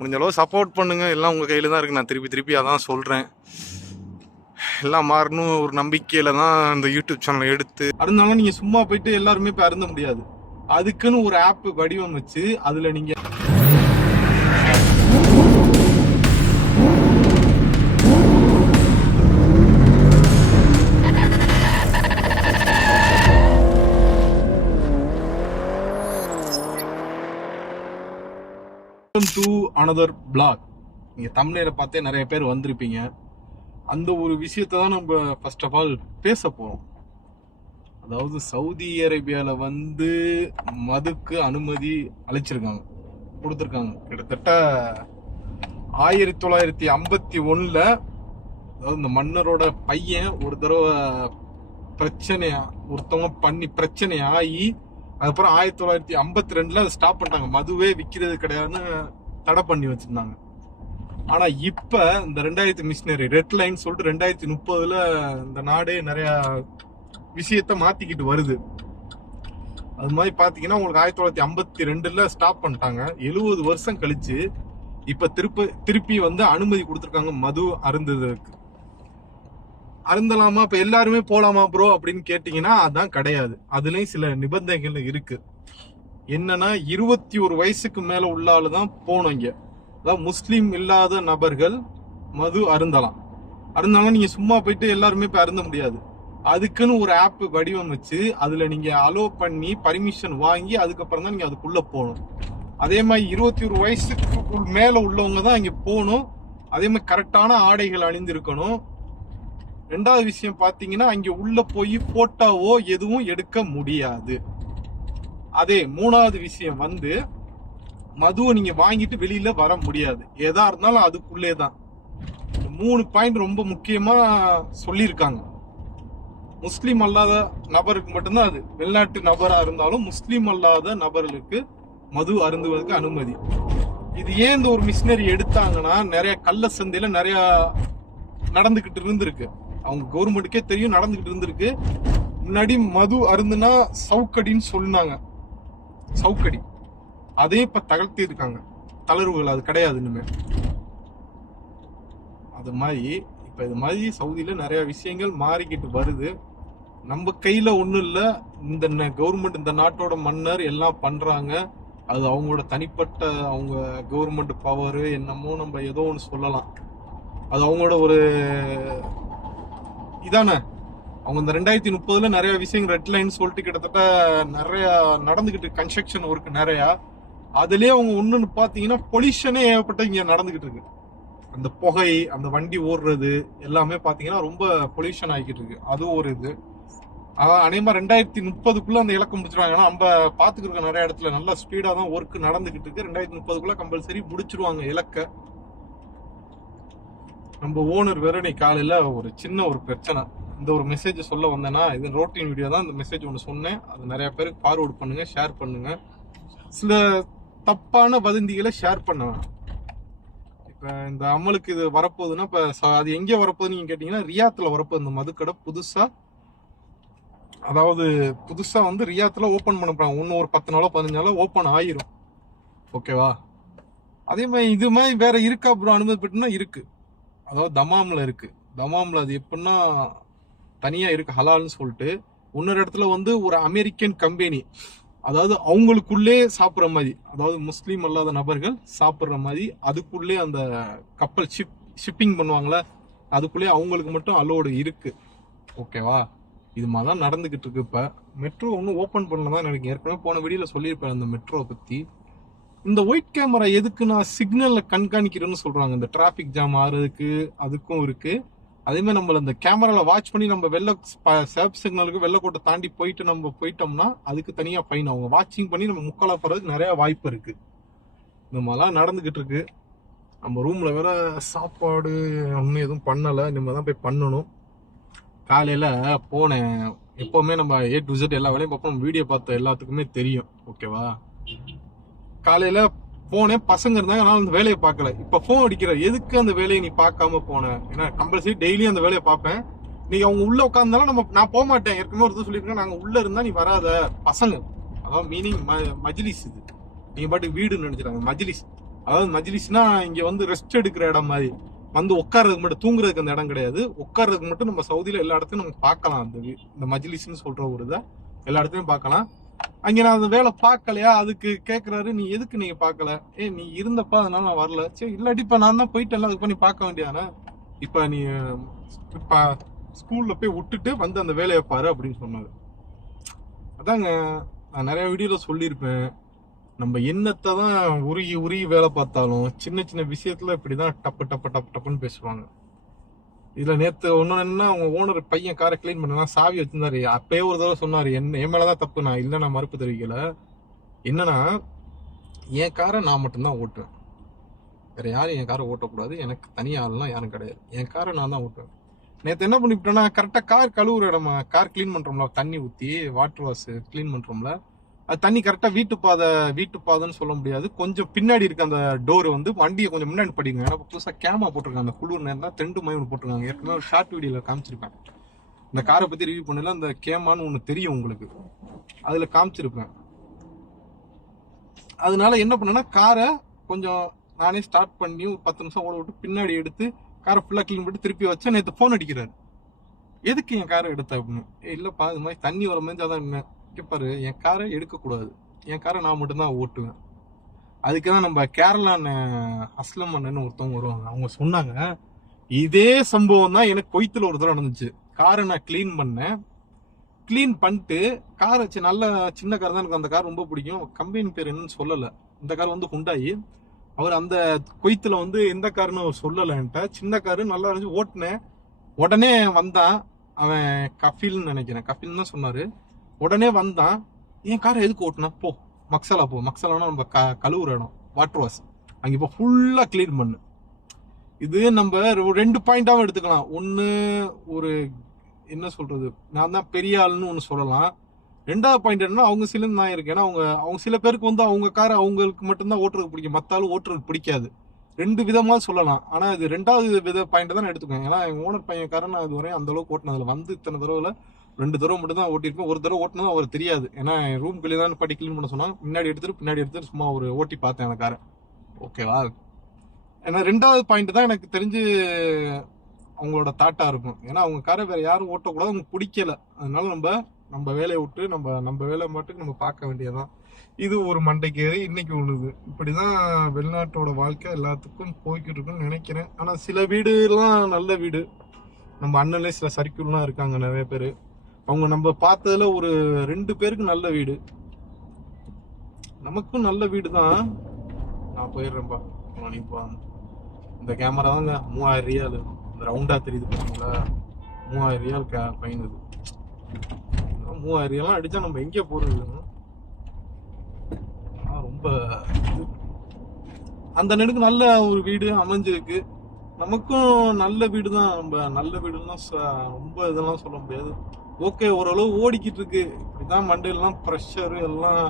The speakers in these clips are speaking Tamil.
முடிஞ்ச அளவு சப்போர்ட் பண்ணுங்க. எல்லாம் உங்கள் கையில் தான் இருக்குது. நான் திருப்பி அதான் சொல்கிறேன். எல்லாம் மாறணும் ஒரு நம்பிக்கையில் தான் இந்த யூடியூப் சேனலை எடுத்து அருந்தாலும் நீங்கள் சும்மா போயிட்டு எல்லாருமே இப்போ அருந்த முடியாது. அதுக்குன்னு ஒரு ஆப் வடிவமைச்சு அதில் நீங்கள் டு அனதர் பிளாக். நீங்கள் தமிழில் பார்த்தே நிறைய பேர் வந்திருப்பீங்க. அந்த ஒரு விஷயத்தை தான் நம்ம ஃபர்ஸ்ட் ஆஃப் ஆல் பேச போகிறோம். அதாவது சவுதி அரேபியாவில் மதுக்கு அனுமதி அளிச்சிருக்காங்க, கொடுத்துருக்காங்க. கிட்டத்தட்ட 1951 அதாவது இந்த மன்னரோட பையன் ஒரு தடவை ஒருத்தவங்க பிரச்சனையாகி அதுக்கப்புறம் 1952 அதை ஸ்டாப் பண்ணிட்டாங்க. மதுவே விற்கிறது கிடையாதுன்னு தடை பண்ணி வச்சிருந்தாங்க. ஆனா இப்ப இந்த 2000 மிஷினரி ரெட் லைன் சொல்லிட்டு 2030 இந்த நாடே நிறைய விஷயத்த மாத்திக்கிட்டு வருது. அது மாதிரி பாத்தீங்கன்னா உங்களுக்கு 1952 ஸ்டாப் பண்ணிட்டாங்க. 70 வருஷம் கழிச்சு இப்ப திருப்பி அனுமதி கொடுத்துருக்காங்க மது அருந்துவதற்கு. அருந்தலாமா? இப்ப எல்லாருமே போலாமா ப்ரோ அப்படின்னு கேட்டீங்கன்னா அதான் கிடையாது. அதுலயும் சில நிபந்தனைகள் இருக்கு. என்னன்னா 21 வயசுக்கு மேல உள்ள ஆளுதான் போனோம். இங்க அதாவது முஸ்லீம் இல்லாத நபர்கள் மது அருந்தலாம். நீங்க சும்மா போயிட்டு எல்லாருமே இப்ப அருந்த முடியாது. அதுக்குன்னு ஒரு ஆப் வடிவமைச்சு அதுல நீங்க அலோ பண்ணி பர்மிஷன் வாங்கி அதுக்கப்புறம் தான் நீங்க அதுக்குள்ள போகணும். அதே மாதிரி 21 வயசுக்கு மேல உள்ளவங்க தான் இங்க போகணும். அதே மாதிரி கரெக்டான ஆடைகள் அணிந்திருக்கணும். ரெண்டாவது விஷயம் பாத்தீங்கன்னா அங்க உள்ள போய் போட்டோவோ எதுவும் எடுக்க முடியாது. அதே மூணாவது விஷயம் மதுவை நீங்க வாங்கிட்டு வெளியில வர முடியாது. எதா இருந்தாலும் அதுக்குள்ளே தான். 3 பாயிண்ட் ரொம்ப முக்கியமா சொல்லியிருக்காங்க. முஸ்லீம் அல்லாத நபருக்கு மட்டும்தான் அது. வெளிநாட்டு நபரா இருந்தாலும் முஸ்லீம் அல்லாத நபர்களுக்கு மது அருந்துவதற்கு அனுமதி. இது ஏன் இந்த ஒரு மிஷினரி எடுத்தாங்கன்னா நிறைய கள்ள சந்தையில நிறைய நடந்துகிட்டு இருந்திருக்கு. அவங்க கவர்மெண்ட்டுக்கே தெரியும் நடந்துகிட்டு இருந்திருக்கு. முன்னாடி மது அருந்துனா சவுக்கடின்னு சொன்னாங்க. சவுக்கடி அதே இப்ப தகர்த்தி இருக்காங்க. தளர்வுகள் அது கிடையாது இனிமே. அது மாதிரி இப்ப இது மாதிரி சவுதியில நிறைய விஷயங்கள் மாறிக்கிட்டு வருது. நம்ம கையில ஒண்ணும் இல்ல. இந்த கவர்மெண்ட், இந்த நாட்டோட மன்னர் எல்லாம் பண்றாங்க. அது அவங்களோட தனிப்பட்ட அவங்க கவர்மெண்ட் பவர் என்னமோ நம்ம ஏதோ ஒன்று சொல்லலாம். அது அவங்களோட ஒரு இதானே. அவங்க இந்த 2030 நிறைய விஷயங்கள் ரெட் லைன் சொல்லிட்டு கிட்டத்தட்ட நிறைய நடந்துகிட்டு கன்ஸ்ட்ரக்ஷன் ஒர்க் நிறைய. அதுலயே அவங்க ஒண்ணுன்னு பாத்தீங்கன்னா பொல்யூஷனே ஏகப்பட்ட இங்க நடந்துகிட்டு இருக்கு. அந்த புகை, அந்த வண்டி ஓடுறது எல்லாமே பாத்தீங்கன்னா ரொம்ப பொல்யூஷன் ஆகிக்கிட்டு இருக்கு. அதுவும் ஒரு இது. அநேகமா 2030 அந்த இலக்கம் முடிச்சிருவாங்க. ஏன்னா நம்ம பாத்துக்கிட்டு நிறைய இடத்துல நல்ல ஸ்பீடா தான் ஒர்க் நடந்துகிட்டு இருக்கு. 2030 கம்பல்சரி முடிச்சிருவாங்க இலக்க. நம்ம ஓனர் வேற நீ காலையில ஒரு சின்ன ஒரு பிரச்சனை, இந்த ஒரு மெசேஜ் சொல்ல வந்தேன்னா, இது ரோட்டீன் வீடியோ தான். இந்த மெசேஜ் ஒன்று சொன்னேன். அது நிறைய பேருக்கு ஃபார்வர்ட் பண்ணுங்க, ஷேர் பண்ணுங்க. சில தப்பான வதந்திகளை ஷேர் பண்ண வேணாம். இப்ப இந்த அமலுக்கு இது வரப்போகுதுன்னா இப்ப அது எங்கே வரப்போகுதுன்னு நீங்க கேட்டீங்கன்னா ரியாத்துல வரப்போகுது. இந்த மதுக்கடை புதுசா ரியாத்துல ஓபன் பண்ண போறாங்க. இன்னும் ஒரு 10 நாளோ 15 நாளோ ஓபன் ஆயிரும். ஓகேவா? அதே மாதிரி இது மாதிரி வேற இருக்கா ப்ரோ அனுமதி பெற்றுனா இருக்கு. அதாவது தமாம்ல இருக்கு. தமாம்ல அது எப்படின்னா தனியா இருக்கு ஹலால்னு சொல்லிட்டு. இன்னொரு இடத்துல ஒரு அமெரிக்கன் கம்பெனி, அதாவது அவங்களுக்குள்ளே சாப்பிட்ற மாதிரி, அதாவது முஸ்லீம் அல்லாத நபர்கள் சாப்பிட்ற மாதிரி அதுக்குள்ளே அந்த கப்பல் ஷிப்பிங் பண்ணுவாங்களே அதுக்குள்ளே அவங்களுக்கு மட்டும் அலோடு இருக்கு. ஓகேவா? இது மாதிரி தான் நடந்துகிட்டு இருக்கு. இப்ப மெட்ரோ ஒன்றும் ஓப்பன் பண்ணலதான் எனக்கு ஏற்கனவே போன வீடியோல சொல்லியிருப்பேன் அந்த மெட்ரோ பத்தி. இந்த ஒயிட் கேமரா எதுக்கு நான் சிக்னல்ல கண்காணிக்கிறேன்னு சொல்றாங்க. இந்த டிராபிக் ஜாம் ஆறதுக்கு அதுக்கும் இருக்கு. அதே மாதிரி நம்மள இந்த கேமரால வாட்ச் பண்ணி நம்ம சேப் சிக்னலுக்கு வெள்ளக்கோட்டை தாண்டி போயிட்டோம்னா அதுக்கு தனியா ஃபைன். அவங்க வாட்சிங் பண்ணி நம்ம முக்கால போறதுக்கு நிறைய வாய்ப்பு இருக்கு. இந்த மாதிரிலாம் நடந்துகிட்டு இருக்கு. நம்ம ரூம்ல வேற சாப்பாடு ஒன்னும் எதுவும் பண்ணல. இனிமே தான் போய் பண்ணணும். காலையில போனேன். எப்பவுமே நம்ம A to Z எல்லா வேலையும் பார்ப்போம். வீடியோ பார்த்த எல்லாத்துக்குமே தெரியும். ஓகேவா? காலையில போனேன், பசங்க இருந்தாங்க, நான் அந்த வேலையை பார்க்கல. இப்ப போன் அடிக்கிற, எதுக்கு அந்த வேலையை நீ பார்க்காம போன? ஏன்னா கம்பல்சரி டெய்லியும் அந்த வேலையை பார்ப்பேன். நீங்க அவங்க உள்ள உட்கார்ந்தாலும் நான் போக மாட்டேன். ஏற்கனவே ஒரு சொல்லியிருக்கேன், நாங்க உள்ள இருந்தா நீ வராத. பசங்க, அதாவது மீனிங் மஜ்லிஸ். இது நீங்க பாட்டு வீடுன்னு நினைச்சிட்டாங்க, மஜ்லிஸ். அதாவது மஜ்லிஸ்னா இங்க வந்து ரெஸ்ட் எடுக்கிற இடம் மாதிரி, வந்து உட்கார்றதுக்கு மட்டும், தூங்குறதுக்கு அந்த இடம் கிடையாது. உட்கார்றதுக்கு மட்டும் நம்ம சவுதியில எல்லா இடத்தையும் நம்ம பார்க்கலாம். இந்த மஜ்லிஸ்ன்னு சொல்ற ஒரு இதை எல்லா இடத்தையும் பார்க்கலாம். அங்க நான் அந்த வேலை பார்க்கலையா, அதுக்கு கேட்கறாரு, நீ எதுக்கு நீங்க பார்க்கல? நீ இருந்தப்ப அதனால நான் வரல. சரி, இல்லாட்டி இப்ப நான் தான் போயிட்டு எல்லாம் இது பண்ணி பார்க்க வேண்டியதானே. இப்ப நீ இப்ப ஸ்கூல்ல போய் விட்டுட்டு வந்து அந்த வேலையை பாரு அப்படின்னு சொன்னாரு. அதாங்க நான் நிறைய வீடியோல சொல்லியிருப்பேன், நம்ம என்னத்தை தான் உருகி உருகி வேலை பார்த்தாலும் சின்ன சின்ன விஷயத்துல இப்படிதான் டப்பு டப்பு டப்பு டப்புன்னு பேசுவாங்க. இதுல நேத்து ஒண்ணு என்ன, அவங்க ஓனர் பையன் காரை கிளீன் பண்ணா சாவி வச்சிருந்தாரு. அப்பயே ஒரு தடவை சொன்னாரு, என் மேலதான் தப்பு, நான் இல்ல நான் மறுப்பு தெரிவிக்கல. என்னன்னா, என் காரை நான் மட்டும்தான் ஓட்டுவேன், வேற யாரும் என் காரை ஓட்டக்கூடாது, எனக்கு தனியா ஆள்லாம் யாரும் கிடையாது, என் காரை நான் தான் ஓட்டுவேன். நேற்று என்ன பண்ணிவிட்டேன்னா, கரெக்டாக கார் கழுவுற இடமா, கார் கிளீன் பண்ணுறோம்ல, தண்ணி ஊற்றி வாட்டர் வாஷ் கிளீன் பண்ணுறோம்ல, அது தண்ணி கரெக்டாக வீட்டு பாதைன்னு சொல்ல முடியாது, கொஞ்சம் பின்னாடி இருக்க அந்த டோர் வந்து வண்டியை கொஞ்சம் முன்னாடி படிங்க. ஏன்னா புதுசாக கேமா போட்டிருக்காங்க, அந்த குளிர் நேரம் தான் தெண்டு மாதிரி ஒன்று போட்டிருக்காங்க. ஏற்கனவே ஒரு ஷார்ட் வீடியோவில் காமிச்சிருப்பேன், இந்த காரை பற்றி ரிவ்யூ பண்ணல, இந்த கேமான்னு ஒன்று தெரியும் உங்களுக்கு, அதில் காமிச்சிருப்பேன். அதனால என்ன பண்ணேன்னா, காரை கொஞ்சம் நானே ஸ்டார்ட் பண்ணி ஒரு 10 நிமிஷம் ஓட விட்டு பின்னாடி எடுத்து காரை ஃபுல்லாக கிளீன் பண்ணிட்டு திருப்பி வச்சா, நேற்று ஃபோன் அடிக்கிறாரு, எதுக்கு என் காரை எடுத்த அப்படின்னு. இல்லைப்பா, இது மாதிரி தண்ணி வர மாதிரி அதான் என்ன கேட்பாரு. என் காரை எடுக்கக்கூடாது, என் காரை நான் மட்டும்தான் ஓட்டுவேன். அதுக்கு தான் நம்ம கேரளா அஸ்லம் அண்ணன்னு ஒருத்தவங்க வருவாங்க, அவங்க சொன்னாங்க இதே சம்பவம் தான் எனக்கு கொய்த்துல ஒரு தடவை நடந்துச்சு. காரை நான் கிளீன் பண்ணேன், கிளீன் பண்ணிட்டு கார் வச்சு, நல்ல சின்ன கார் தான், எனக்கு அந்த கார் ரொம்ப பிடிக்கும், கம்பெனி பேர் என்னன்னு சொல்லலை. இந்த கார் வந்து ஹுண்டாயி. அவர் அந்த கொய்த்துல வந்து எந்த காருன்னு சொல்லலை என்கிட்ட, சின்ன காரு நல்லா இருந்துச்சு, ஓட்டுனேன். உடனே வந்தான் அவன், கஃபீல்னு நினைக்கிறேன், கஃபீல் தான் சொன்னாரு. உடனே வந்தான், என் காரை எதுக்கு ஓட்டுனா, போ மக்சலா போ, மக்சலானா நம்ம கழுவுற இடம், வாட்டர் வாஷ், அங்கே இப்போ ஃபுல்லா கிளீன் பண்ணு. இது நம்ம 2 பாயிண்டாவும் எடுத்துக்கலாம். ஒன்று, ஒரு என்ன சொல்றது, நான் தான் பெரிய ஆளுன்னு ஒன்று சொல்லலாம். 2வது பாயிண்ட் என்னன்னா, அவங்க சில நான் இருக்கேன், ஏன்னா அவங்க சில பேருக்கு வந்து அவங்க காரை அவங்களுக்கு மட்டும்தான் ஓட்டுறதுக்கு பிடிக்கும், மத்தாலும் ஓட்டுறதுக்கு பிடிக்காது. 2 விதமா சொல்லலாம். ஆனா இது 2வது பாயிண்ட் தான் நான் எடுத்துக்கேன். ஏன்னா என் ஓனர் பையன் காரை நான் இது வரையும் அந்த அளவுக்கு ஓட்டினதுல வந்து இத்தனை தடவை 2 தடவை மட்டும் தான் ஓட்டிருப்பேன். ஒரு தடவை ஓட்டினதும் அவர் தெரியாது, ஏன்னா ரூம் கிளீன் தான் பட்டி கிளீன் பண்ண சொன்னாங்க, பின்னாடி எடுத்துட்டு சும்மா ஒரு ஓட்டி பார்த்தேன் அந்த காரை. ஓகேவா? ஏன்னா 2வது பாயிண்ட் தான் எனக்கு தெரிஞ்சு அவங்களோட தாட்டா இருக்கும். ஏன்னா அவங்க காரை வேற யாரும் ஓட்டக்கூடாது, அவங்க பிடிக்கல. அதனால நம்ம வேலையை விட்டு நம்ம வேலை மட்டும் நம்ம பார்க்க வேண்டியதான். இது ஒரு மண்டைக்கு இன்னைக்கு ஒண்ணுது. இப்படிதான் வெளிநாட்டோட வாழ்க்கை எல்லாத்துக்கும் போய்கிட்டு இருக்குன்னு நினைக்கிறேன். ஆனா சில வீடுலாம் நல்ல வீடு, நம்ம அண்ணன்ல சில சர்க்கிள்லாம் இருக்காங்க நிறைய பேர், அவங்க நம்ம பார்த்ததுல ஒரு 2 பேருக்கு நல்ல வீடு, நமக்கும் நல்ல வீடு தான். நான் போயிடுறேன்பா, நீ போ. இந்த கேமரா தாங்க 3000 ரியால், இந்த ரவுண்டா தெரியுது பார்த்தீங்களா, 3000 ரியால் ஃபைன். இது 3000 ரியாலாம் அடிச்சா நம்ம எங்கே போறது? ரொம்ப அந்த நெடுக்கு நல்ல ஒரு வீடு அமைஞ்சிருக்கு, நமக்கும் நல்ல வீடு தான். நம்ம நல்ல வீடுலாம் ரொம்ப இதெல்லாம் சொல்ல முடியாது. ஓகே, ஓரளவு ஓடிக்கிட்டு இருக்கு. இப்படிதான் மண்டையெல்லாம் ப்ரெஷரு எல்லாம்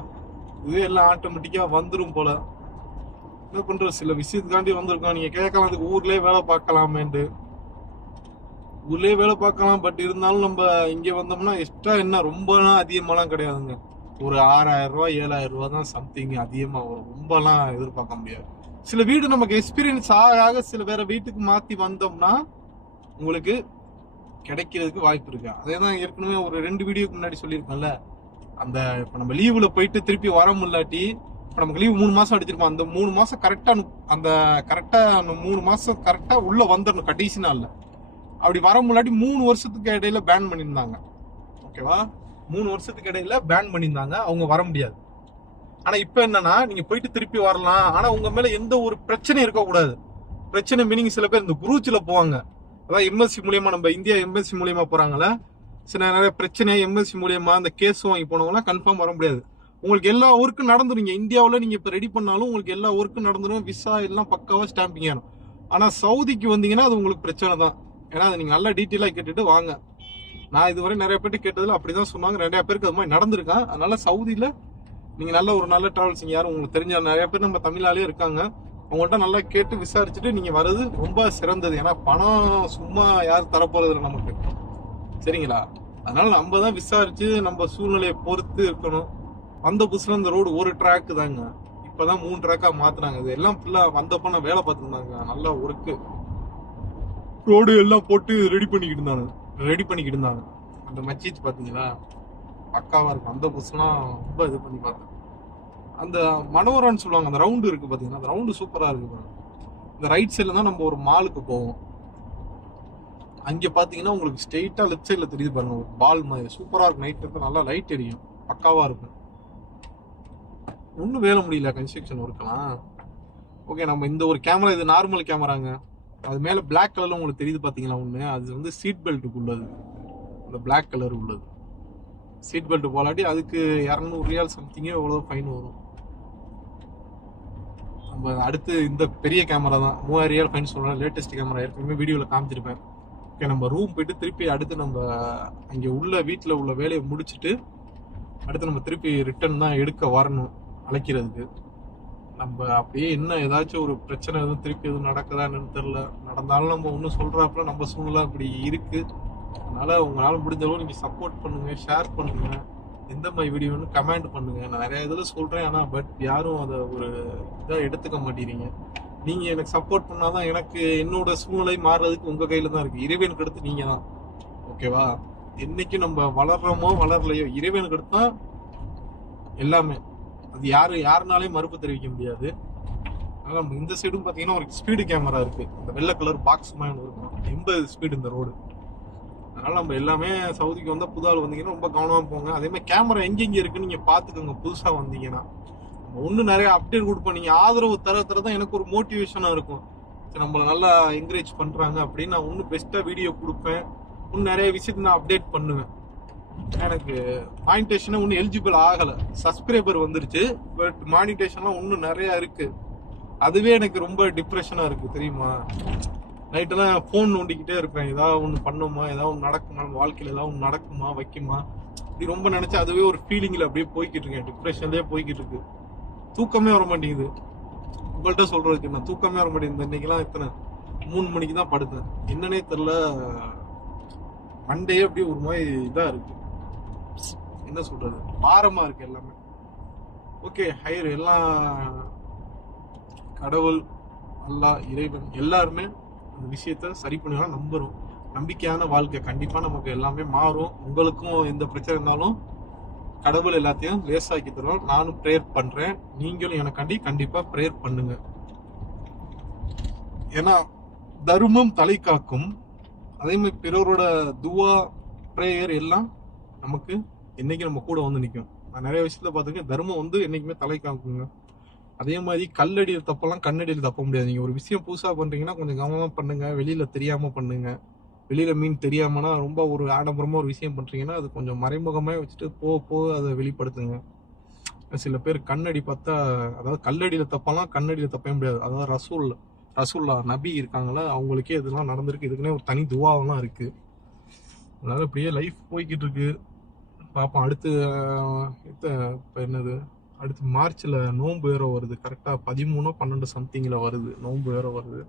இதுவே எல்லாம் ஆட்டோமேட்டிக்கா வந்துடும் போல. என்ன பண்ற, சில விஷயத்துக்காண்டி வந்திருக்கோம். நீங்க கேட்கலாம், அதுக்கு ஊர்லயே வேலை பார்க்கலாமேண்டு. ஊர்லயே வேலை பார்க்கலாம், பட் இருந்தாலும் நம்ம இங்க வந்தோம்னா எக்ஸ்ட்ரா என்ன ரொம்பலாம் அதிகமாலாம் கிடையாதுங்க. ஒரு 6000 ரூபாய் 7000 ரூபாய் தான் சம்திங் அதிகமா வரும், ரொம்பலாம் எதிர்பார்க்க முடியாது. சில வீடு நமக்கு எக்ஸ்பீரியன்ஸ் ஆக சில வேற வீட்டுக்கு மாத்தி வந்தோம்னா உங்களுக்கு கிடைக்கிறதுக்கு வாய்ப்பு இருக்கு. அதே தான் ஏற்கனவே ஒரு 2 வீடியோக்கு முன்னாடி சொல்லியிருக்கோம்ல, அந்த இப்ப நம்ம லீவுல போயிட்டு திருப்பி வர முடியாட்டி, இப்ப நமக்கு லீவ் 3 மாசம் அடிச்சிருப்போம், அந்த 3 மாசம் கரெக்டா கரெக்டா 3 மாசம் கரெக்டா உள்ள வந்துடணும் கடைசி நாள்ல. அப்படி வர முன்னாடி 3 வருஷத்துக்கு இடையில பேன் பண்ணியிருந்தாங்க. ஓகேவா? 3 வருஷத்துக்கு இடையில பேன் பண்ணியிருந்தாங்க, அவங்க வர முடியாது. ஆனா இப்ப என்னன்னா, நீங்க போயிட்டு திருப்பி வரலாம், ஆனா உங்க மேல எந்த ஒரு பிரச்சனையும் இருக்கக்கூடாது. பிரச்சனை மீனிங், சில பேர் இந்த குரூச்சில போவாங்க, அதான் எம்எஸ்சி மூலியமா, நம்ம இந்தியா எம்எஸ்சி மூலியமா போறாங்கல்ல, சில நிறைய பிரச்சனை எம்எஸ்சி மூலியமா அந்த கேஸ் வாங்கி போனவங்களாம் கன்ஃபார்ம் வர முடியாது. உங்களுக்கு எல்லா ஒர்க்கும் நடந்துருங்க, இந்தியாவில் நீங்க இப்ப ரெடி பண்ணாலும் உங்களுக்கு எல்லா ஒர்க்கும் நடந்துடும், விசா எல்லாம் பக்காவா ஸ்டாம்பிங் ஆகும். ஆனா சவுதிக்கு வந்தீங்கன்னா அது உங்களுக்கு பிரச்சனை தான். ஏன்னா அதை நீங்க நல்லா டீட்டெயிலா கேட்டுட்டு வாங்க. நான் இதுவரை நிறைய பேர்ட்டு கேட்டதுல அப்படிதான் சொன்னாங்க, நிறைய பேருக்கு அது மாதிரி நடந்திருக்கான். அதனால சவுதியில நீங்க ஒரு நல்ல டிராவல்ஸ், யாரும் உங்களுக்கு தெரிஞ்ச நிறைய பேர் நம்ம தமிழாலே இருக்காங்க, அவங்கள்ட்ட நல்லா கேட்டு விசாரிச்சுட்டு நீங்க வர்றது ரொம்ப சிறந்தது. ஏன்னா பணம் சும்மா யாரும் தரப்போறது இல்லை நமக்கு, சரிங்களா? அதனால நம்ம தான் விசாரிச்சு நம்ம சூழ்நிலையை பொறுத்து இருக்கணும். வந்த புதுசுல இந்த ரோடு ஒரு ட்ராக் தாங்க, இப்ப இப்பதான் 3 ட்ராக்கா மாத்துனாங்க. இது எல்லாம் ஃபுல்லா வந்தப்ப நான் வேலை பார்த்துருந்தாங்க. நல்லா ஒர்க்கு ரோடு எல்லாம் போட்டு ரெடி பண்ணிக்கிட்டு இருந்தாங்க. அந்த மச்சீத் பாத்தீங்களா, பக்காவா இருக்கும். அந்த பஸ்லாம் ரொம்ப இது பண்ணி பார்த்தேன். அந்த மனோரான்னு சொல்லுவாங்க, அந்த ரவுண்டு இருக்கு பாத்தீங்கன்னா, அந்த ரவுண்டு சூப்பரா இருக்கு. இந்த ரைட் சைட்ல தான் நம்ம ஒரு மாலுக்கு போவோம். அங்க பாத்தீங்கன்னா உங்களுக்கு ஸ்ட்ரெயிட்டா லெஃப்ட் சைட்ல தெரியுது பாருங்க, ஒரு பால் மாதிரி சூப்பரா இருக்கும். நைட் இருந்து நல்லா லைட் எரியும், பக்காவா இருக்கும். ஒன்றும் வேலை முடியல கன்ஸ்ட்ரக்ஷன் ஒர்க்லாம். ஓகே, நம்ம இந்த ஒரு கேமரா, இது நார்மல் கேமராங்க. அது மேல பிளாக் கலர்ல உங்களுக்கு தெரியுது பாத்தீங்களா ஒண்ணு, அது வந்து சீட் பெல்ட்டுக்கு உள்ளது. அந்த பிளாக் கலர் உள்ளது சீட் பெல்ட் போலாட்டி அதுக்கு 200 ரியால் சம்திங்கே எவ்வளவு ஃபைன் வரும். நம்ம அடுத்து இந்த பெரிய கேமரா தான் 3000 ரியால் ஃபைன் சொல்றேன். லேட்டஸ்ட் கேமரா ஏற்கனவே வீடியோல காமிச்சிருப்பேன். ஓகே, நம்ம ரூம் போயிட்டு திருப்பி அடுத்து நம்ம அங்க உள்ள வீட்டுல உள்ள வேலையை முடிச்சுட்டு அடுத்து நம்ம திருப்பி ரிட்டர்ன் தான் எடுக்க வரணும் அழைக்கிறதுக்கு. நம்ம அப்படியே என்ன ஏதாச்சும் ஒரு பிரச்சனை எதுவும் திருப்பி எதுவும் நடக்குதா என்னன்னு தெரியல. நடந்தாலும் நம்ம ஒன்றும் சொல்றாப்புல நம்ம சூழ்நிலை அப்படி இருக்கு. அதனால உங்களால முடிஞ்ச அளவு நீங்க சப்போர்ட் பண்ணுங்க, ஷேர் பண்ணுங்க, எந்த மாதிரி வீடியோன்னு கமெண்ட் பண்ணுங்க. நான் நிறைய இதுல சொல்றேன், ஆனா பட் யாரும் அதை ஒரு இதாக எடுத்துக்க மாட்டேறீங்க. நீங்க எனக்கு சப்போர்ட் பண்ணாதான் எனக்கு என்னோட சூழ்நிலை மாறுறதுக்கு உங்க கையில தான் இருக்கு. இறைவனுக்கு அடுத்து நீங்க தான். ஓகேவா? என்னைக்கு நம்ம வளர்றோமோ வளரலையோ, இறைவனுக்கு அடுத்து தான் எல்லாமே. அது யாருனாலையும் மறுப்பு தெரிவிக்க முடியாது. அதனால நம்ம இந்த சைடும் பாத்தீங்கன்னா ஒரு ஸ்பீடு கேமரா இருக்கு. இந்த வெள்ளை கலர் பாக்ஸ் மாதிரி இருக்கும். 80 ஸ்பீடு இந்த ரோடு. அதனால நம்ம எல்லாமே சவுதிக்கு வந்தா புதால் வந்தீங்கன்னா ரொம்ப கவனமா போங்க. அதே மாதிரி கேமரா எங்கெங்க இருக்குன்னு நீங்க பாத்துக்கோங்க. புதுசா வந்தீங்கன்னா ஒன்னும் நிறைய அப்டேட் கொடுப்போம். நீங்க ஆதரவு தரதான் எனக்கு ஒரு மோட்டிவேஷனா இருக்கும். நம்மள நல்லா என்கரேஜ் பண்றாங்க அப்படின்னு நான் இன்னும் பெஸ்டா வீடியோ கொடுப்பேன். இன்னும் நிறைய விஷயத்த நான் அப்டேட் பண்ணுவேன். எனக்கு மானிட்டேஷன் ஒன்னும் எலிஜிபிள் ஆகல. சப்ஸ்கிரைபர் வந்துருச்சு, பட் மானிட்டேஷன்லாம் இன்னும் நிறைய இருக்கு. அதுவே எனக்கு ரொம்ப டிப்ரெஷனா இருக்கு தெரியுமா. நைட்டெல்லாம் ஃபோன் நோண்டிக்கிட்டே இருப்பேன். ஏதாவது ஒன்று பண்ணுமா, ஏதாவது ஒன்று நடக்குமா, வாழ்க்கையில் ஏதாவது ஒன்று நடக்குமா வைக்குமா இப்படி ரொம்ப நினைச்சு அதுவே ஒரு ஃபீலிங்ல அப்படியே போய்கிட்டு இருக்கேன். டிப்ரெஷன்லேயே போய்கிட்டு இருக்கு. தூக்கமே வர மாட்டேங்குது. உங்கள்கிட்ட சொல்றதுக்கு நான் தூக்கமே வர மாட்டேங்குது. இன்னைக்கெல்லாம் இத்தனை 3 மணிக்கு தான் படுத்தேன். என்னன்னே தெரியல. மண்டே அப்படியே ஒரு மாதிரி இதா இருக்கு. என்ன சொல்றது, பாரமா இருக்கு எல்லாமே. ஓகே, ஹையர் எல்லாம் கடவுள், அல்லாஹ், இறைவன் எல்லாருமே அந்த விஷயத்த சரி பண்ணுவாங்க நம்புறோம். நம்பிக்கையான வாழ்க்கை கண்டிப்பா நமக்கு எல்லாமே மாறும். உங்களுக்கும் எந்த பிரச்சனை இருந்தாலும் கடவுள் எல்லாத்தையும் லேசாக்கி தருவோம். நானும் ப்ரேயர் பண்றேன், நீங்களும் எனக்காண்டி கண்டிப்பா ப்ரேயர் பண்ணுங்க. ஏன்னா தர்மம் தலை காக்கும். அதே மாதிரி பிறரோட துவா, ப்ரேயர் எல்லாம் நமக்கு என்னைக்கு நம்ம கூட வந்து நிற்கும். நான் நிறைய விஷயத்துல பார்த்துருக்கேன். தர்மம் வந்து என்னைக்குமே தலை காக்குங்க. அதே மாதிரி கல்லடியில் தப்பெல்லாம் கண்ணடியில் தப்ப முடியாது. நீங்க ஒரு விஷயம் புதுசா பண்றீங்கன்னா கொஞ்சம் கவனமா பண்ணுங்க. வெளியில தெரியாம பண்ணுங்க. வெளியில மீன் தெரியாமனா ரொம்ப ஒரு ஆடம்பரமா ஒரு விஷயம் பண்றீங்கன்னா அது கொஞ்சம் மறைமுகமா வச்சுட்டு போக அதை வெளிப்படுத்துங்க. சில பேர் கண்ணடி பார்த்தா, அதாவது கல்லடியில தப்பெல்லாம் கண்ணடியில தப்பவே முடியாது. அதாவது ரசூல்லா நபி இருக்காங்களா, அவங்களுக்கே இதெல்லாம் நடந்திருக்கு. இதுக்குன்னே ஒரு தனி துவாவெல்லாம் இருக்கு. அதனால இப்படியே லைஃப் போய்கிட்டு இருக்கு. பார்ப்போம். அடுத்து இப்போ என்னது, அடுத்து மார்ச்ல நோன்பு வேற வருது. கரெக்டா 13 12 சம்திங்ல வருது. நோன்பு வேற வருது.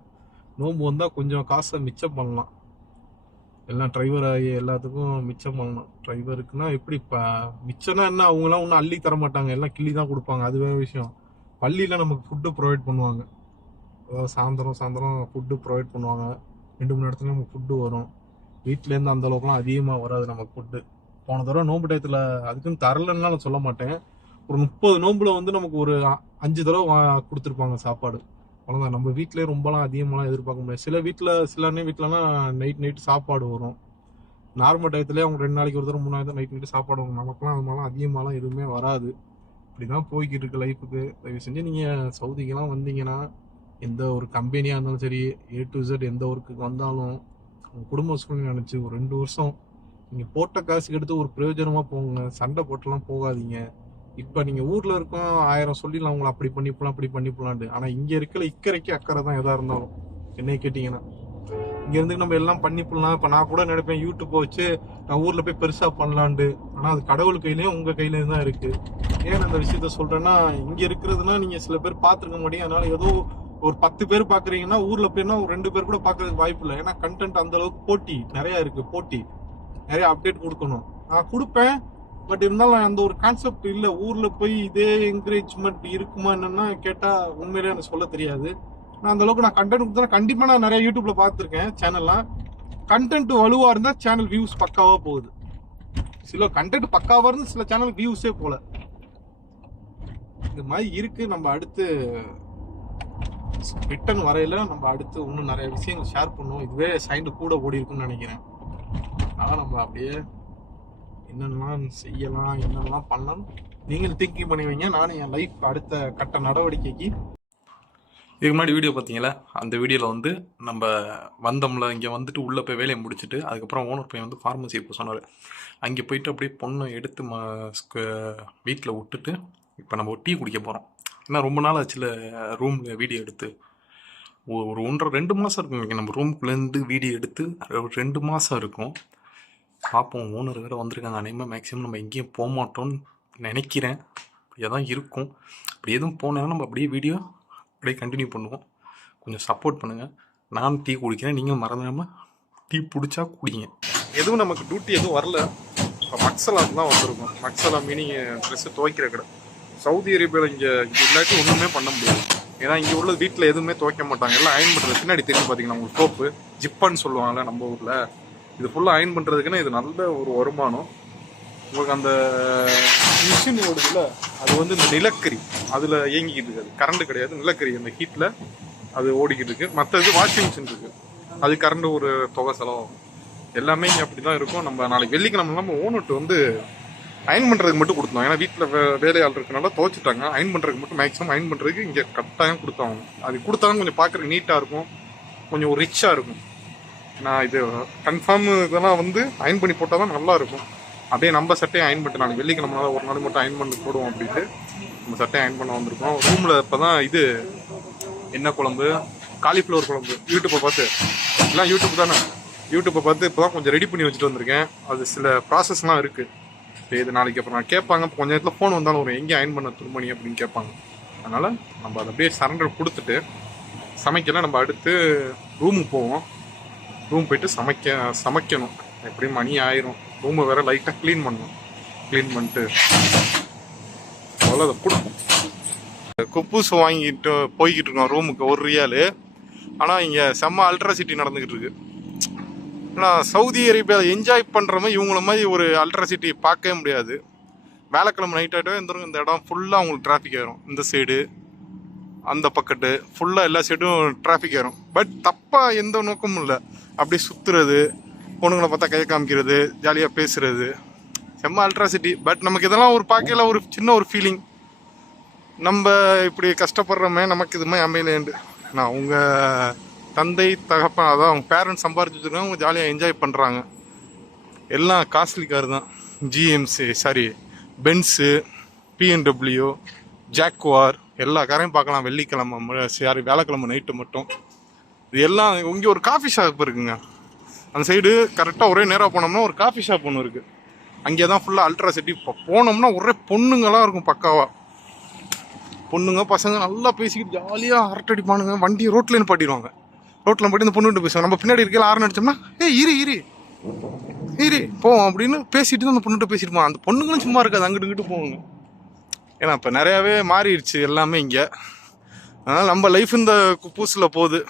நோன்பு வந்தா கொஞ்சம் காசை மிச்சம் பண்ணலாம். எல்லாம் டிரைவர் ஆகி எல்லாத்துக்கும் மிச்சம் பண்ணலாம். டிரைவருக்குன்னா எப்படி மிச்சம்னா என்ன, அவங்களாம் ஒன்றும் அள்ளி தர மாட்டாங்க, எல்லாம் கிள்ளி தான் கொடுப்பாங்க. அது வேற விஷயம். பள்ளியில நமக்கு ஃபுட்டு ப்ரொவைட் பண்ணுவாங்க. அதாவது சாயந்தரம் ஃபுட்டு ப்ரொவைட் பண்ணுவாங்க. 2 மணி நேரத்துல நமக்கு ஃபுட்டு வரும். வீட்டிலேருந்து அந்த அளவுக்குலாம் அதிகமாக வராது நமக்கு ஃபுட்டு. போன தடவை நோன்பு டயத்தில் அதுக்குன்னு தரலன்னா நான் சொல்ல மாட்டேன். ஒரு 30 நோன்புல வந்து நமக்கு ஒரு 5 தடவை கொடுத்துருப்பாங்க சாப்பாடு. அவ்வளோதான். நம்ம வீட்டிலே ரொம்பலாம் அதிகமாலாம் எதிர்பார்க்க முடியாது. சில வீட்டிலலாம் நைட் சாப்பாடு வரும். நார்மல் டயத்துலேயே அவங்க 2 நாளைக்கு ஒரு தடவை 3 நாளைக்கு நைட் சாப்பாடு வரும். நமக்குலாம் அது மாதிரிலாம் அதிகமாகலாம் எதுவுமே வராது. இப்படிதான் போய்கிட்டு இருக்கு லைஃபுக்கு. தயவு செஞ்சு நீங்கள் சவுதிக்கெல்லாம் வந்தீங்கன்னா எந்த ஒரு கம்பெனியாக இருந்தாலும் சரி, A to Z எந்த ஒர்க்குக்கு வந்தாலும் உங்கள் குடும்ப சூழ்நிலை நினச்சி ஒரு 2 வருஷம் நீங்கள் போட்ட காசுக்கு எடுத்து ஒரு பிரயோஜனமாக போங்க. சண்டை போட்டுலாம் போகாதீங்க. இப்போ நீங்கள் ஊரில் இருக்கோம் 1000 சொல்லிடலாம் உங்களை அப்படி பண்ணிப்பலான்ட்டு. ஆனால் இங்கே இருக்கல இக்கரைக்கு அக்கறை தான் எதாக இருந்தாலும். என்னை கேட்டிங்கன்னா இங்கேருந்து நம்ம எல்லாம் பண்ணிப்பலாம். இப்போ நான் கூட நினைப்பேன் யூடியூப்பை வச்சு நான் ஊரில் போய் பெருசாக பண்ணலான்ட்டு. ஆனால் அது கடவுள் கையிலையும் உங்கள் கையிலையும் தான் இருக்குது. ஏன் அந்த விஷயத்த சொல்கிறேன்னா, இங்கே இருக்கிறதுனா நீங்கள் சில பேர் பார்த்துருக்க மாட்டீங்க. அதனால ஏதோ ஒரு 10 பேர் பார்க்குறீங்கன்னா ஊரில் போய்னா ஒரு 2 பேர் கூட பார்க்கறதுக்கு வாய்ப்பு இல்லை. ஏன்னா கண்டென்ட் அந்த அளவுக்கு போட்டி நிறையா இருக்குது. நிறைய அப்டேட் கொடுக்கணும். நான் கொடுப்பேன், பட் இருந்தாலும் அந்த ஒரு கான்செப்ட் இல்லை. ஊரில் போய் இதே என்கரேஜ்மெண்ட் இருக்குமா என்னன்னா கேட்டால் உண்மையிலே எனக்கு சொல்ல தெரியாது. நான் அந்த அளவுக்கு நான் கண்டென்ட் கொடுத்தேன். கண்டிப்பாக நான் நிறைய யூடியூப்ல பார்த்துருக்கேன் சேனல்லாம். கண்டென்ட் வலுவாக இருந்தால் சேனல் வியூஸ் பக்காவாக போகுது. சில கண்டென்ட் பக்காவாக இருந்து சில சேனல் வியூஸே போல. இது மாதிரி இருக்கு. நம்ம அடுத்து ரிட்டன் வரையில நம்ம அடுத்து இன்னும் நிறைய விஷயங்கள் ஷேர் பண்ணுவோம். இதுவே சைண்டு கூட ஓடி இருக்குன்னு நினைக்கிறேன். அதனால நம்ம அப்படியே என்னென்னலாம் செய்யலாம், என்னென்னலாம் பண்ணலாம் நீங்கள் திங்கிங் பண்ணி வைங்க. நானும் என் லைஃப் அடுத்த கட்ட நடவடிக்கைக்கு இதுக்கு முன்னாடி வீடியோ பார்த்தீங்களா, அந்த வீடியோவில் வந்து நம்ம வந்தோம்ல, இங்கே வந்துட்டு உள்ளே போய் வேலையை முடிச்சுட்டு அதுக்கப்புறம் ஓனர் பையன் வந்து ஃபார்மசி இப்போ சொன்னார். அங்கே போயிட்டு அப்படியே பொண்ணை எடுத்து வீட்டில் விட்டுட்டு இப்போ நம்ம டீ குடிக்க போகிறோம். ஏன்னா ரொம்ப நாள் ஆச்சுல ரூமில் வீடியோ எடுத்து. ஒரு 1.5-2 மாதம் இருக்கும் இங்கே நம்ம ரூமுக்குள்ளேருந்து வீடியோ எடுத்து. ஒரு 2 மாதம் இருக்கும். பார்ப்போம். ஓனர் வேறு வந்திருக்காங்க. அநேகமாக மேக்ஸிமம் நம்ம எங்கேயும் போக மாட்டோம்னு நினைக்கிறேன். அப்படியே தான் இருக்கும். அப்படி எதுவும் போனேன்னா நம்ம அப்படியே வீடியோ அப்படியே கண்டினியூ பண்ணுவோம். கொஞ்சம் சப்போர்ட் பண்ணுங்கள். நான் டீ குடிக்கிறேன், நீங்கள் மறந்துடாமல் டீ பிடிச்சா குடிங்க. எதுவும் நமக்கு டியூட்டி எதுவும் வரல. இப்போ மக்சலாம் தான் வந்திருக்கும். மக்சலா மீனிங் ட்ரெஸ்ஸு துவைக்கிற கடை. சவுதி அரேபியாவில் இங்கே இல்லாட்டி ஒன்றுமே பண்ண முடியாது. ஏன்னா இங்கே உள்ள வீட்டில் எதுவுமே துவைக்க மாட்டாங்க. எல்லாம் அயன் பண்ணுறது. பின்னாடி தெரியும் பார்த்தீங்கன்னா உங்களுக்கு சோப்பு ஜிப்பான்னு சொல்லுவாங்கள்ல நம்ம ஊரில். இது ஃபுல்லாக அயன் பண்ணுறதுக்குன்னா இது நல்ல ஒரு வருமானம். உங்களுக்கு அந்த மிஷின் ஓடுதுல, அது வந்து இந்த நிலக்கரி அதில் இயங்கிக்கிட்டு இருக்காது. கரண்ட் கிடையாது, நிலக்கரி அந்த ஹீட்டில் அது ஓடிக்கிட்டு இருக்கு. மற்றது வாஷிங் மிஷின் இருக்குது, அது கரண்ட் ஒரு தொகை செலவாகும். எல்லாமே இங்கே அப்படி தான் இருக்கும். நம்ம நாளைக்கு வெள்ளிக்கிழமை நம்ம ஓனர்ட்டு வந்து அயன் பண்ணுறதுக்கு மட்டும் கொடுத்தோம். ஏன்னா வீட்டில் வேலையாள் இருக்கனால துவைச்சிட்டாங்க. அயன் பண்ணுறதுக்கு மட்டும் மேக்ஸிமம் அயன் பண்ணுறதுக்கு இங்கே கட்டாயம் கொடுத்தாங்க. அது கொடுத்தாலும் கொஞ்சம் பார்க்குறதுக்கு நீட்டாக இருக்கும், கொஞ்சம் ஒரு ரிச்சாக இருக்கும். நான் இது கன்ஃபார்ம் இதெல்லாம் வந்து அயன் பண்ணி போட்டால் தான் நல்லா இருக்கும். அப்படியே நம்ம சட்டையை அயன் பண்ணிட்டு நாளைக்கு வெள்ளிக்கிழமை ஒரு நாள் மட்டும் அயன் பண்ணி போடுவோம் அப்படின்ட்டு நம்ம சட்டையை அயன் பண்ண வந்திருக்கோம். ரூமில் இப்போ தான் இது என்ன குழம்பு, காலிஃப்ளவர் குழம்பு. யூடியூப்பை பார்த்து எல்லாம் யூடியூப் தானே, யூடியூப்பை பார்த்து இப்போ தான் கொஞ்சம் ரெடி பண்ணி வச்சுட்டு வந்திருக்கேன். அது சில ப்ராசஸ்லாம் இருக்குது. இது நாளைக்கு அப்புறம் நான் கேட்பாங்க. கொஞ்ச நேரத்தில் ஃபோன் வந்தாலும் ஒரு எங்கேயும் அயன் பண்ண துணிமணி அப்படின்னு கேட்பாங்க. அதனால் நம்ம அதை அப்படியே சரண்டர் கொடுத்துட்டு சமைக்கலாம். நம்ம அடுத்து ரூமுக்கு போவோம். ரூம் போயிட்டு சமைக்கணும். எப்படியும் மணி ஆயிரும். ரூமை வேற லைட்டாக க்ளீன் பண்ணணும். க்ளீன் பண்ணிட்டு அவ்வளோ அதை கொடுப்போம். குப்பூஸ் வாங்கிட்டு போய்கிட்டு இருக்கோம் ரூமுக்கு. 1 ரியாலு. ஆனால் இங்கே செம்ம அல்ட்ராசிட்டி நடந்துக்கிட்டு இருக்கு. ஏன்னா சவுதி அரேபியாவில் என்ஜாய் பண்ணுற மாதிரி இவங்கள மாதிரி ஒரு அல்ட்ராசிட்டி பார்க்கவே முடியாது. வேலைக்கிழமை நைட் ஆகிட்டோ இந்த இடம் ஃபுல்லாக அவங்களுக்கு டிராஃபிக் ஆயிரும். இந்த சைடு அந்த பக்கத்து ஃபுல்லாக எல்லா சைடும் டிராஃபிக் ஆயிரும். பட் தப்பாக எந்த நோக்கமும் இல்லை. அப்படியே சுற்றுறது, பொண்ணுங்களை பார்த்தா கையை காமிக்கிறது, ஜாலியாக பேசுறது, செம்ம அல்ட்ராசிட்டி. பட் நமக்கு இதெல்லாம் ஒரு பார்க்கல ஒரு சின்ன ஒரு ஃபீலிங். நம்ம இப்படி கஷ்டப்படுறோமே, நமக்கு இது மாதிரி அமையலேண்டு. நான் அவங்க தந்தை தகப்பன், அதான் அவங்க பேரண்ட்ஸ் சம்பாரிச்சு வச்சுருக்காங்க. அவங்க ஜாலியாக என்ஜாய் பண்ணுறாங்க. எல்லாம் காஸ்ட்லி கார் தான். ஜிஎம்சி பென்ஸு, பிஎன்டபிள்யூ, ஜாக்வார் எல்லா காரையும் பார்க்கலாம் வெள்ளிக்கிழமை வேலைக்கிழமை நைட்டு மட்டும். இது எல்லாம் இங்கே ஒரு காஃபி ஷாப் இருக்குங்க. அந்த சைடு கரெக்டாக ஒரே நேராக போனோம்னா ஒரு காஃபி ஷாப் ஒன்று இருக்குது. அங்கே தான் ஃபுல்லாக அல்ட்ராசிட்டி. இப்போ போனோம்னா ஒரே பொண்ணுங்களாம் இருக்கும். பக்காவாக பொண்ணுங்க பசங்க நல்லா பேசிக்கிட்டு ஜாலியாக அரட்டடிப்பானுங்க. வண்டி ரோட்டில் நிப்பாட்டிடுவாங்க. ரோட்டில் போய்ட்டு இந்த பொண்ணுகிட்ட பேசுவாங்க. நம்ம பின்னாடி இருக்கையில் ஆரன் அடிச்சோம்னா இரு போவோம் அப்படின்னு பேசிட்டு தான் அந்த பொண்ணுகிட்ட பேசிட்டு அந்த பொண்ணுங்களும் சும்மா இருக்காது, அங்கிட்டு இங்கிட்டு போவாங்க. ஏன்னா இப்போ நிறையாவே மாறிடுச்சு எல்லாமே இங்கே. அதனால் நம்ம லைஃப் இந்த குப்பூஸில் போகுது.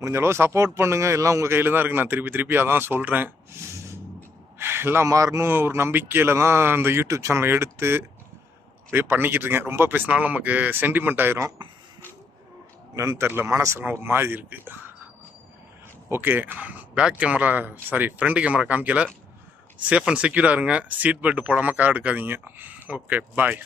முடிஞ்ச அளவு சப்போர்ட் பண்ணுங்கள். எல்லாம் உங்கள் கையில் தான் இருக்குது. நான் திருப்பி அதான் சொல்கிறேன். எல்லாம் மாறணும் ஒரு நம்பிக்கையில் தான் இந்த யூடியூப் சேனலை எடுத்து அப்படியே பண்ணிக்கிட்டு இருக்கேன். ரொம்ப பேசினாலும் நமக்கு சென்டிமெண்ட் ஆயிரும். என்னன்னு தெரில, மனசெல்லாம் ஒரு மாதிரி இருக்குது. ஓகே, ஃப்ரண்ட் கேமரா காமிக்கல. சேஃப் அண்ட் செக்யூராக இருங்க. சீட் பெல்ட் போடாமல் கார் எடுக்காதீங்க. ஓகே, பாய்.